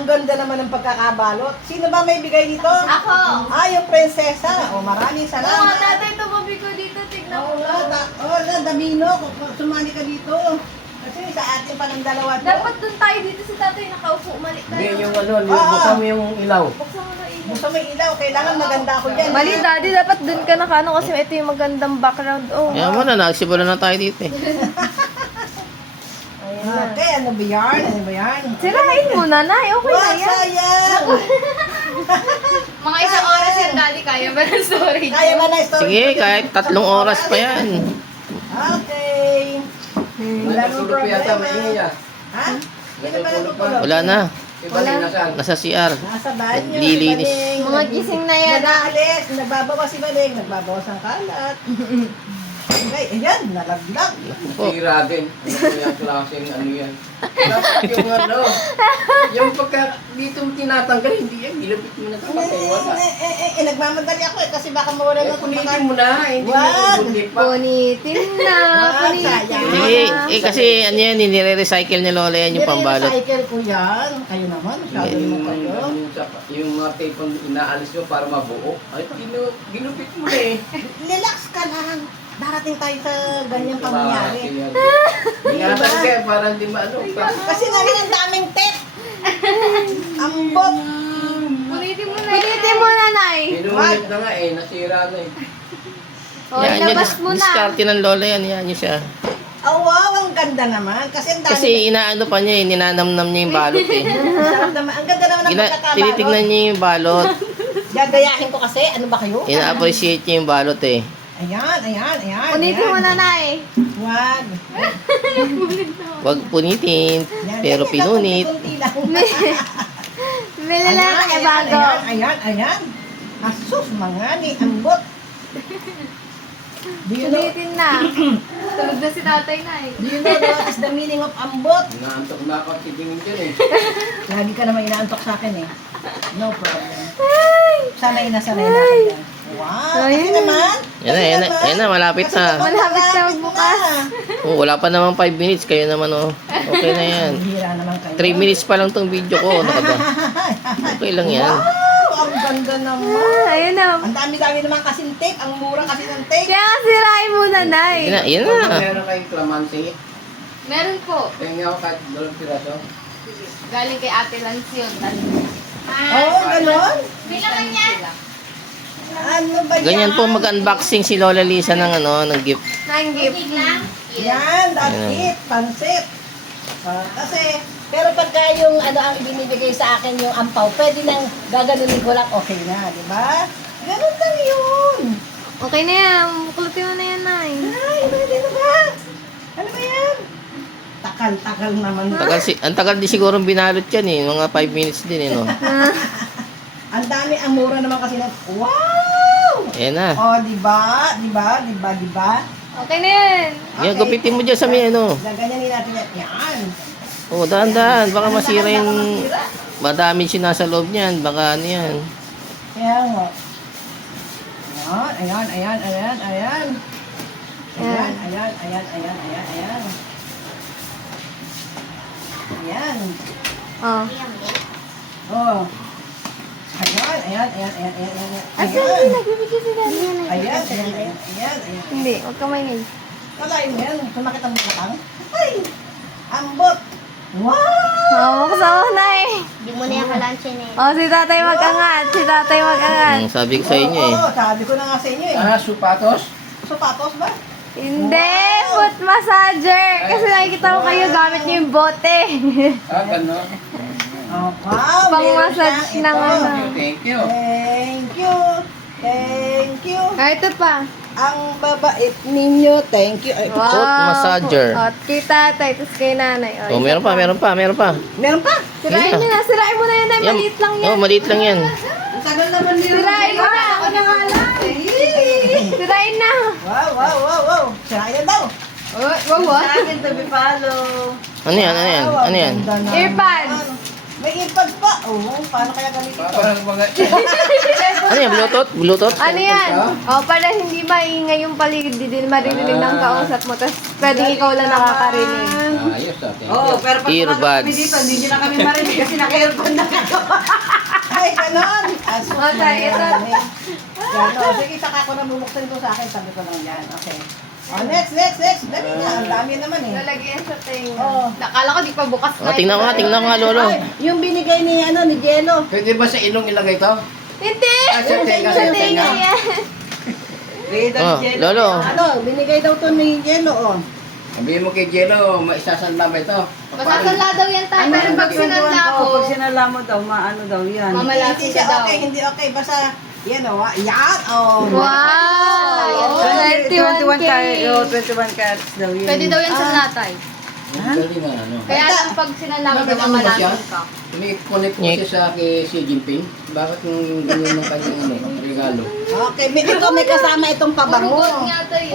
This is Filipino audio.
Ang ganda naman ng pagkakabalot. Sino ba may bigay dito? Ako. Yung prinsesa. Maraming Oo, salamat. tatay, tumabi ko dito. Tignan mo. Damino. Sumali ka dito. Kasi sa atin pa ng dalawa to. Dapat dun tayo dito si tatay nakaupo. Mali tayo. Hindi, yung ano, buksan mo yung ilaw. Buksan mo na ilaw. Gusto mo ilaw. Kailangan maganda ako dyan. Mali, daddy. Dapat dun ka nakano kasi ito yung magandang background. Oh. Kaya mo na, nagsimula na tayo dito eh. Okay, ano ba yan? Ano ba yan? Sirain mo na, Nay. Okay na yan. Sayang! Mga isang oras yan, daddy. Kaya ba ng storage? Kaya ba na story? Sige, kahit 3 oras pa yan. Okay. Wala nang Natutulog yata, problema. maingay yan. Ha? Hindi ba natutulog? Wala na. Iba rin nasaan? Nasa CR. Nasa banyo. Naglilinis. si Baling. Mga gising na yan. Nag-aalis. Nagbabawas si Baling. Nagbabawas ang kalat. Okay, ayan. Nalaglag. Po. Tira din. Ano po yung klaseng ano yan? Dapat yung ano, yung pagka dito tinatanggal, hindi yan. Gilapit mo na tapos wala. Nagmamadali ako kasi baka mawala ng Punitin mo na, hindi mo Wag. bundi pa. Punitin na. Punitin sayang. na. Sige, kasi ano yan, nire-recycle ni Lola yan yung pambalot. Recycle ko yan. Kayo naman. Masyado Yung, mo kayo. yung mga tape ang inaalis mo para mabuo, ay ginupit mo na eh. Relax ka lang. Darating tayo sa ganyang pangyayari. Ingatan ka para hindi maano. Kasi namin ang daming tape. Ambot. Punitin mo na. Punitin mo na, Nay. Inulit na nga eh, nasira na eh. O, Yan, ilabas mo na. diskarte ng Lola yan, yan yun siya. Oh, wow, ang ganda naman. Kasi ang dami. Kasi inaano pa niya, ninanamnam niya yung balot eh. Sarap naman. Ang ganda naman ng pagkakabalot. Tinitignan niya yung balot. Gagayahin ko kasi. Ano ba kayo? Ina-appreciate niya yung balot eh. Ayan, ayan, ayan. Punitin mo na, Nay. Wag. Huwag punitin, Yan. pero Ganyan, pinunit. kunti-kunti lang. May lalaki Ayan, bago. Ayan, ayan, ayan. Asus, mga ni, ambot. Do you know, Punitin na. Tulog na si tatay, Nay. do you know what is the meaning of ambot? Inaantok na ako at titingin dyan eh. Lagi ka naman inaantok sa akin eh. No problem. Sanay na ka dyan. Wow! Kasi naman. Yan na, malapit na. Malapit na magbukas. Oh, wala pa naman 5 minutes, kayo naman oh. Okay na yan. Hira naman kayo. 3 minutes pa lang tong video ko, ano ka ba? Okay lang yan. Wow! Ang ganda naman. Ayun na. Ang dami-dami naman kasing tape. Ang mura kasi ng tape. Kaya sirain mo na, Nay. Yan Kung na. meron kayong klamansi, Meron po. tingnan ko kahit 2 piraso. Galing kay Ate Lance yun. Oo, ganon. Bilangan niya. Ano ba yan? Ganyan po mag-unboxing si Lola Lisa ng ano, ng gift. Nine gift. Yan, that's Yan. it. Pansit. Kasi, pero pagka yung ano ang binibigay sa akin yung ampaw, pwede nang gaganunin ko lang, okay na, di ba? Ganun lang yun. Okay na yan. Kulutin mo na yan, Nay. Ay, pwede na ba? Ano ba yan? Takal naman. Ang tagal din siguro binalot yan eh, mga 5 minutes din eh, no? Ang dami, ang mura naman kasi ng, wow! Ayan na. Oh, di ba? Di ba? Di ba? Di ba? Okay na yan. Yan, gupitin mo dyan sa may ano. Gaganyanin natin yan. Yan. Oh, dahan-dahan, baka masira yung madami siya nasa loob niyan, baka ano yan. Kaya nga. Ayan, ayan, ayan, ayan, ayan. Ayan, ayan, ayan, ayan, ayan. Ayan. Oh. Oh. Ayan, ayan, ayan, ayan, ayan, ayan. Asa Ayan. hindi nagbibigay si Daddy? Ayan, ayan, ayan, ayan, ayan. Hindi, huwag ka maingay. Kalain mo yan. Sumakit ang bukang. Ay! Ambot! Wow! Oo, kasama na eh. Hindi mo na yung kalansya na Oh, si tatay mag-angat. Si tatay mag-angat. Sabi ko sa inyo eh. Oo, sabi ko na nga sa inyo eh. Supatos? Sapatos ba? Hindi, foot massager. Kasi nakikita ko kayo gamit niyo yung bote. Gano'n. Oh, wow! Pang meron massage siyang ng ito. ano. Thank you. Thank you. Thank you. Ah, ito pa. Ang babait ninyo. Thank you. Ay, Foot massager. Oh, kay tatay, tapos kay nanay. Oh, isa meron pa. Meron pa? Sirain niyo na. Sirain mo na yan. Ay, maliit lang yan. Oh, maliit lang yan. Ang tagal naman nila. Sirain mo na. Ako na nga lang. Sirain na. Wow, wow, wow, wow. Sirain na daw. Oh, wow, wow. to be follow. Ano yan? Ano yan? Ano yan? Earbuds. May earbuds pa. Oo, paano kaya gamitin to? Parang mga... Ano yan? Bluetooth? Bluetooth? Ano yan? Oh, para hindi maingay yung paligid, di din marinig ng kausap mo. Tapos pwedeng ikaw lang nakakarinig. Ayos natin. Oo, pero pag Earbuds. pumasok kami dito, hindi nyo na kami marinig kasi naka-earbud na kayo. Ay, ganon. Asus Oh, tayo, ito. Ganon. Sige, saka ko na bubuksan ko sa akin. Sabi ko lang yan. Okay. Oh, next. Dali na. Ang dami naman eh. Lalagyan sa tenga. Oo. Nakala ko di pa bukas Oh, tingnan ko nga, Lolo. Ay, yung binigay ni Jello. Pwede ba sa ilong ilagay to? Hindi! Ah, sa tenga, Sa sa tenga tenga. yan. Oh, Lolo. Ano, binigay daw to ni Jello, oh. Sabihin mo kay Jello, maisasanla ba ito? Masasanla daw yan tayo. Pero pag sinanla ko, Pag sinala mo daw, maano daw yan. mamalaki Hindi siya daw. hindi okay. Basta, yan, oh. Yan, oh. Wow! 21 21K. carats daw yan. Pwede daw yan sa latay. Ang galing na ano. Kaya lang pag sinanla ko, Bakit ano ba siya? mamalasin ka. Connect ko siya sa kay Xi Jinping. Bakit yung ganyan ng kanyang regalo? Okay, ito may kasama itong Puro pabango. gold nga to eh.